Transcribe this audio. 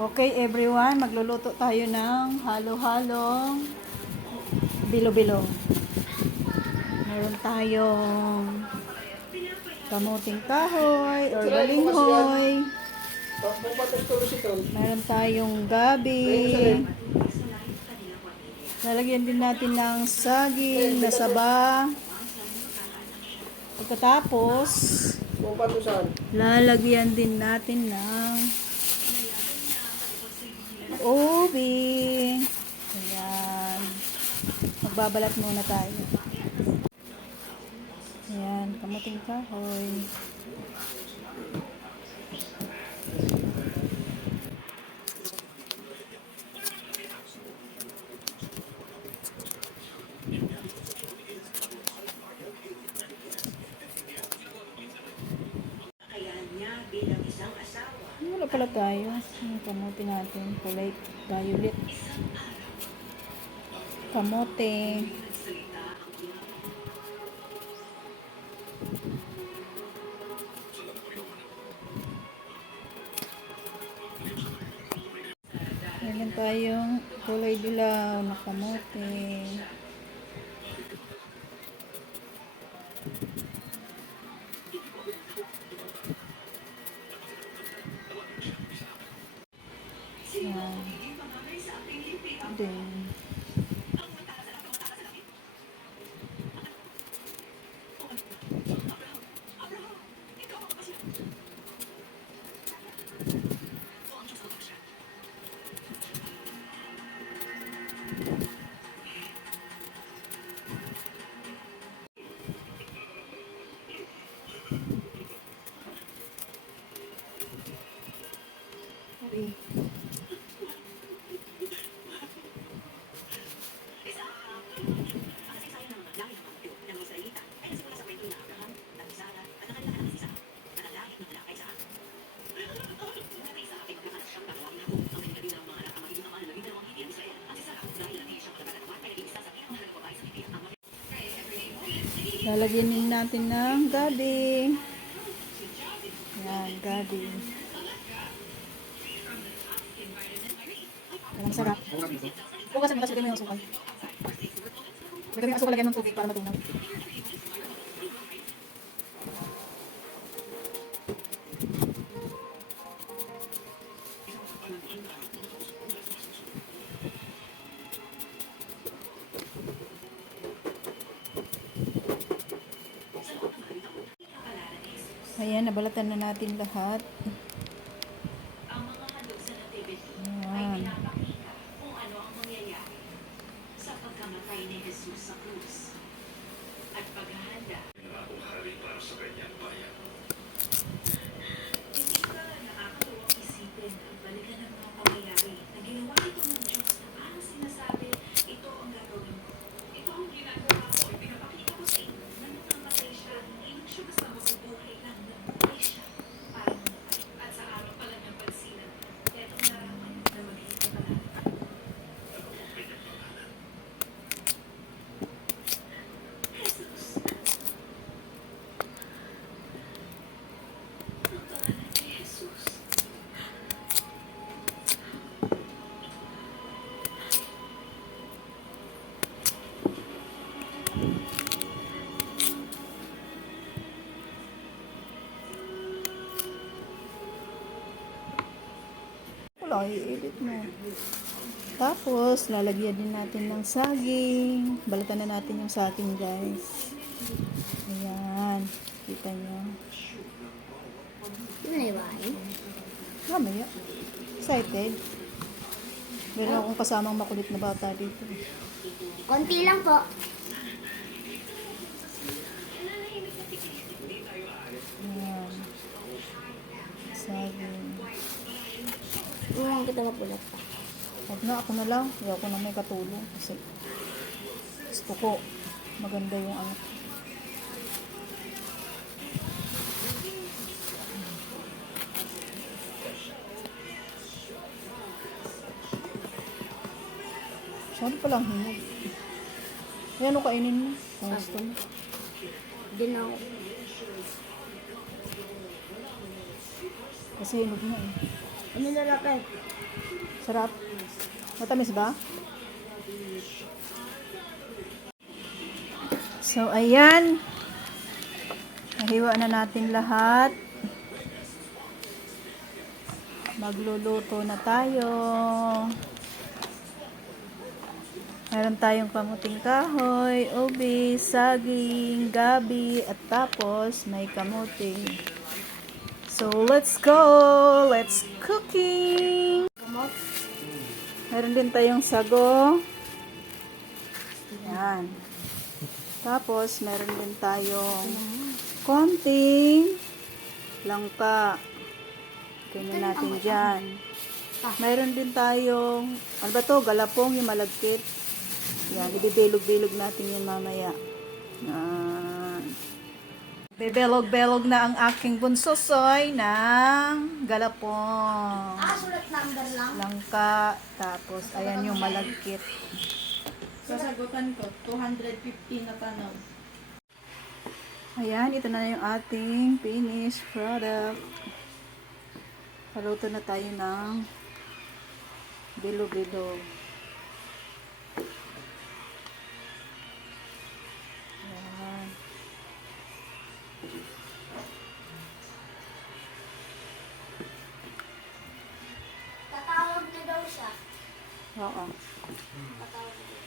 Okay everyone, magluluto tayo ng halo-halong bilo-bilo. Meron tayong kamuting kahoy or balinghoy. Meron tayong gabi. Lalagyan din natin ng saging na saba. Pagkatapos, lalagyan din natin ng ubi. Ayan. Magbabalat muna tayo. Ayan, kamuting kahoy. Wala pala tayo. Yung kamote natin. Kulay violet. Kamote. Meron tayong kulay dilaw na kamote. Yan. Then, lalagyan din natin ng gabi. Yan, gabi. Ang sarap. Bukas mo yung asukal. Lagyan mo yung asukal, lagyan ng tubig para matunaw. Ayan, nabalatan na natin lahat. Ayan. Kung ano ang mangyayari sa pagkamatay ni Jesus sa krus at paghahanda. Akong hari para sa kanyang bayan. Hindi ba nakakatuwang isipin ang balikan ng mga pangyayari na ginawa ito ng Diyos na parang sinasabi, ito ang gagawin ko. Ito ang ginagawa ko. Pinapakita ko sa inyo na nung namatay siya, hindi siya basta mabubuhay lang. Nabuhay siya para mamatay. At sa araw pala ng pagsilang, ito naraman na magiging kapalaran. Jesus. Ang pangalan ni Jesus. Wala, i-edit mo. Tapos, lalagyan din natin ng saging. Balatan na natin yung saging, guys. Ayan. Kita nyo. Naiwain? Mamaya. Excited. Meron akong kasamang makulit na bata dito. Konti lang po. Ayan. Saging. Kita mapulat pa. Huwag na, ako na lang. Huwag ako na may katulong. Kasi gusto ko maganda yung ano. Saan pa lang hinog? Ayan o, kainin mo. Kung gusto mo. Dinaw. Kasi hinog na eh. Ano na lapit? Sarap. Matamis ba? So, ayan. Nahiwa na natin lahat. Magluluto na tayo. Meron tayong kamuting kahoy, ubi, saging, gabi, at tapos may kamuti. So, let's go! Let's cooking! Gamot? Meron din tayong sago. Yan. Tapos, meron din tayong konting langka. Ganyan natin dyan. Meron din tayong, ano ba to? Galapong, yung malagkit. Yan, ibibilog-bilog natin yan mamaya. Yan. Bebelog-belog na ang aking bunsosoy ng galapong. Sulat number lang. Langka, tapos ayan yung malagkit. Sasagutan ko, 250 na tanong. Ayan, ito na yung ating finished product. Paluto na tayo ng bilo-bilo. Ayan. Tatawag na daw siya. Oo. Tatawag na.